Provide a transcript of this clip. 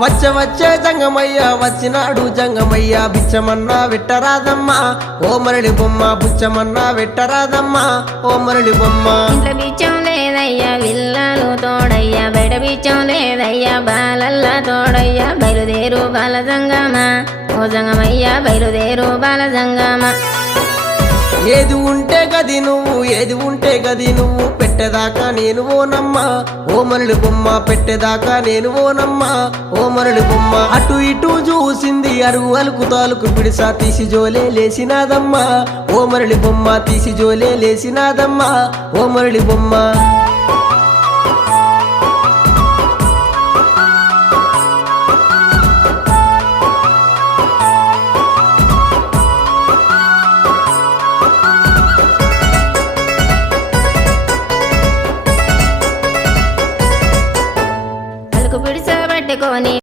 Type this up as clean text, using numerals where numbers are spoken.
వచ్చే జంగమయ్య వచ్చినాడు జంగమయ్య బిచ్చమన్నా వెట్టరాదమ్మా ఓ మరళి బొమ్మ బుచ్చమన్నా వెట్టరాదమ్మా ఓ మరళి బొమ్మ. ఇంట్లో బిచ్చం లేదయ్యా విల్లాలు తోడయ్యా బయట బిచ్చం లేదయ్యా బాలల్లా తోడయ్యా బయలుదేరు బాల జంగమా ఓ జంగమయ్యా బయలుదేరు బాల జంగమా. ఏది ఉంటే గది నువ్వు ఏది ఉంటే గది నువ్వు పెట్టేదాకా నేను ఓనమ్మా ఓ మరళి బొమ్మ పెట్టేదాకా నేను ఓనమ్మా ఓ మరళి బొమ్మ. అటు ఇటు చూసింది అరుగు అలుకు తాలుకు పిడిసా తీసి జోలే లేసినాదమ్మా ఓ మరళి బొమ్మ తీసి జోలే లేసినాదమ్మా ఓ మరళి బొమ్మ.